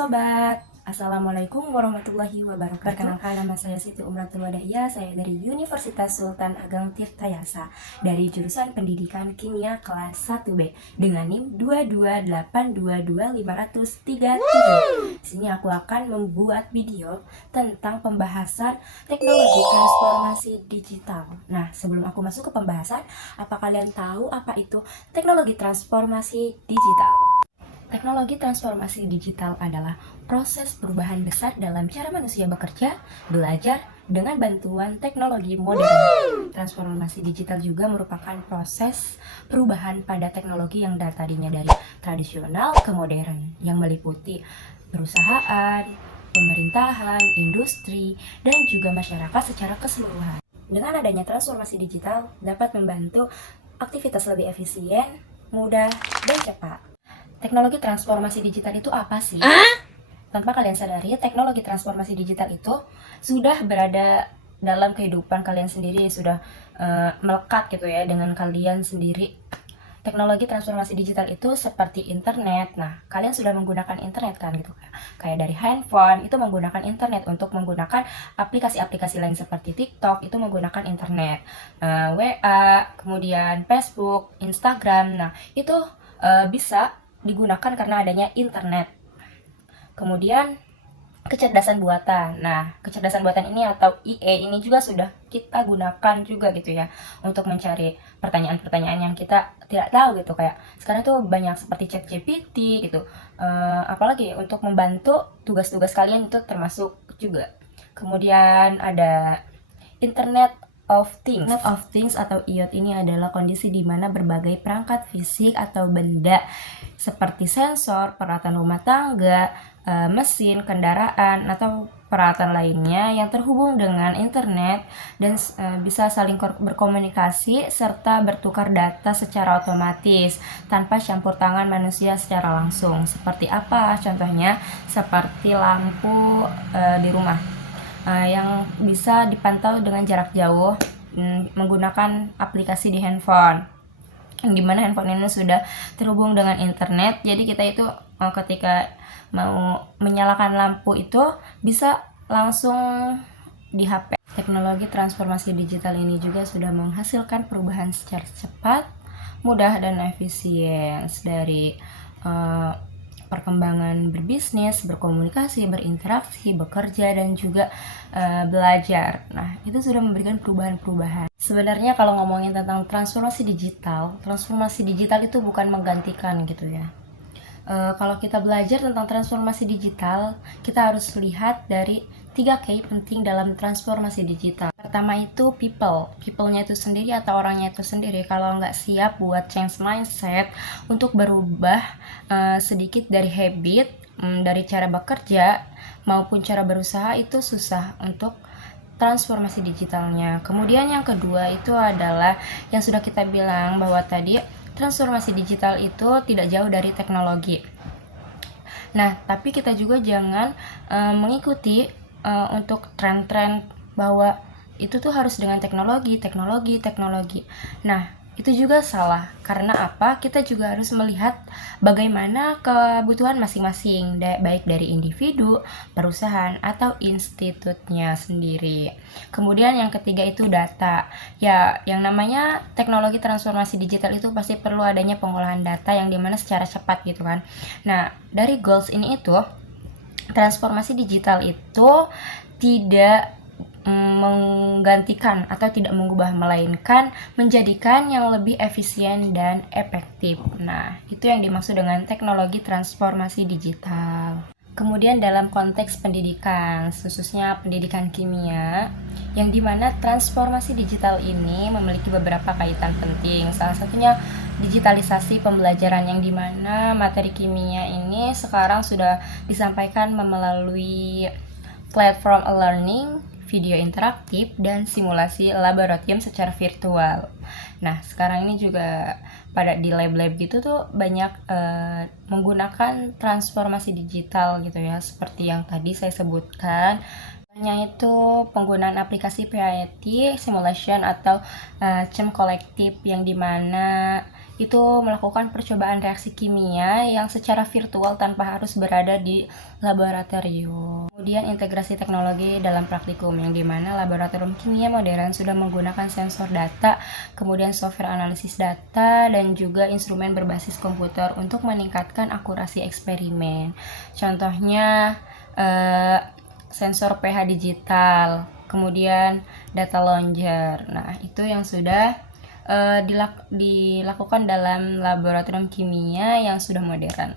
sobat, Assalamualaikum warahmatullahi wabarakatuh. Perkenalkan, nama saya Siti Umratul Wadahiyah. Saya dari Universitas Sultan Ageng Tirtayasa dari jurusan Pendidikan Kimia kelas 1B dengan NIM 228222537. Di sini aku akan membuat video tentang pembahasan teknologi transformasi digital. Nah, sebelum aku masuk ke pembahasan, apa kalian tahu apa itu teknologi transformasi digital? Teknologi transformasi digital adalah proses perubahan besar dalam cara manusia bekerja, belajar, dengan bantuan teknologi modern. Transformasi digital juga merupakan proses perubahan pada teknologi yang tadinya dari tradisional ke modern, yang meliputi perusahaan, pemerintahan, industri, dan juga masyarakat secara keseluruhan. Dengan adanya transformasi digital dapat membantu aktivitas lebih efisien, mudah, dan cepat. Teknologi transformasi digital itu apa sih? Tanpa kalian sadari, teknologi transformasi digital itu sudah berada dalam kehidupan kalian sendiri, sudah melekat gitu ya dengan kalian sendiri. Teknologi transformasi digital itu seperti internet. Nah, kalian sudah menggunakan internet kan gitu. Kayak dari handphone itu menggunakan internet, untuk menggunakan aplikasi-aplikasi lain seperti TikTok itu menggunakan internet. WA, kemudian Facebook, Instagram. Nah, itu bisa digunakan karena adanya internet. Kemudian kecerdasan buatan. Nah, kecerdasan buatan ini atau IA ini juga sudah kita gunakan juga gitu ya untuk mencari pertanyaan-pertanyaan yang kita tidak tahu gitu. Kayak sekarang tuh banyak seperti ChatGPT gitu. Apalagi untuk membantu tugas-tugas kalian itu termasuk juga. Kemudian ada Internet of Things. Internet of Things atau IoT ini adalah kondisi di mana berbagai perangkat fisik atau benda seperti sensor, peralatan rumah tangga, mesin, kendaraan, atau peralatan lainnya yang terhubung dengan internet dan bisa saling berkomunikasi serta bertukar data secara otomatis tanpa campur tangan manusia secara langsung. Seperti apa? Contohnya seperti lampu di rumah yang bisa dipantau dengan jarak jauh menggunakan aplikasi di handphone, yang dimana handphone ini sudah terhubung dengan internet. Jadi kita itu ketika mau menyalakan lampu itu bisa langsung di HP. Teknologi transformasi digital ini juga sudah menghasilkan perubahan secara cepat, mudah, dan efisien dari perkembangan berbisnis, berkomunikasi, berinteraksi, bekerja, dan juga belajar. Nah, itu sudah memberikan perubahan-perubahan. Sebenarnya kalau ngomongin tentang transformasi digital itu bukan menggantikan gitu ya. Kalau kita belajar tentang transformasi digital, kita harus lihat dari 3 key penting dalam transformasi digital. Pertama itu people-nya itu sendiri atau orangnya itu sendiri. Kalau nggak siap buat change mindset untuk berubah sedikit dari habit, dari cara bekerja maupun cara berusaha, itu susah untuk transformasi digitalnya. Kemudian yang kedua itu adalah yang sudah kita bilang bahwa tadi transformasi digital itu tidak jauh dari teknologi. Nah, tapi kita juga jangan mengikuti untuk tren-tren bahwa itu tuh harus dengan teknologi. Nah, itu juga salah. Karena apa? Kita juga harus melihat bagaimana kebutuhan masing-masing, baik dari individu, perusahaan, atau institutnya sendiri. Kemudian yang ketiga itu data. Ya, yang namanya teknologi transformasi digital itu pasti perlu adanya pengolahan data yang dimana secara cepat gitu kan. Nah, dari goals ini itu, transformasi digital itu tidak menggantikan atau tidak mengubah, melainkan menjadikan yang lebih efisien dan efektif. Nah, itu yang dimaksud dengan teknologi transformasi digital. Kemudian dalam konteks pendidikan, khususnya pendidikan kimia, yang dimana transformasi digital ini memiliki beberapa kaitan penting. Salah satunya digitalisasi pembelajaran, yang dimana materi kimia ini sekarang sudah disampaikan melalui platform e-learning, video interaktif, dan simulasi laboratorium secara virtual. Nah, sekarang ini juga pada di lab-lab gitu tuh banyak menggunakan transformasi digital gitu ya, seperti yang tadi saya sebutkan. Itu penggunaan aplikasi PIT simulation atau CHEM kolektif, yang dimana itu melakukan percobaan reaksi kimia yang secara virtual tanpa harus berada di laboratorium. Kemudian integrasi teknologi dalam praktikum, yang dimana laboratorium kimia modern sudah menggunakan sensor data, kemudian software analisis data, dan juga instrumen berbasis komputer untuk meningkatkan akurasi eksperimen. Contohnya sensor pH digital, kemudian data longer. Nah, itu yang sudah dilakukan dalam laboratorium kimia yang sudah modern.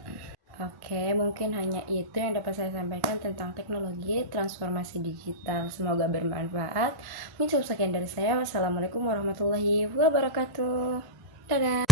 Oke, mungkin hanya itu yang dapat saya sampaikan tentang teknologi transformasi digital. Semoga bermanfaat. Mungkin cukup sekian dari saya. Wassalamualaikum warahmatullahi wabarakatuh. Dadah.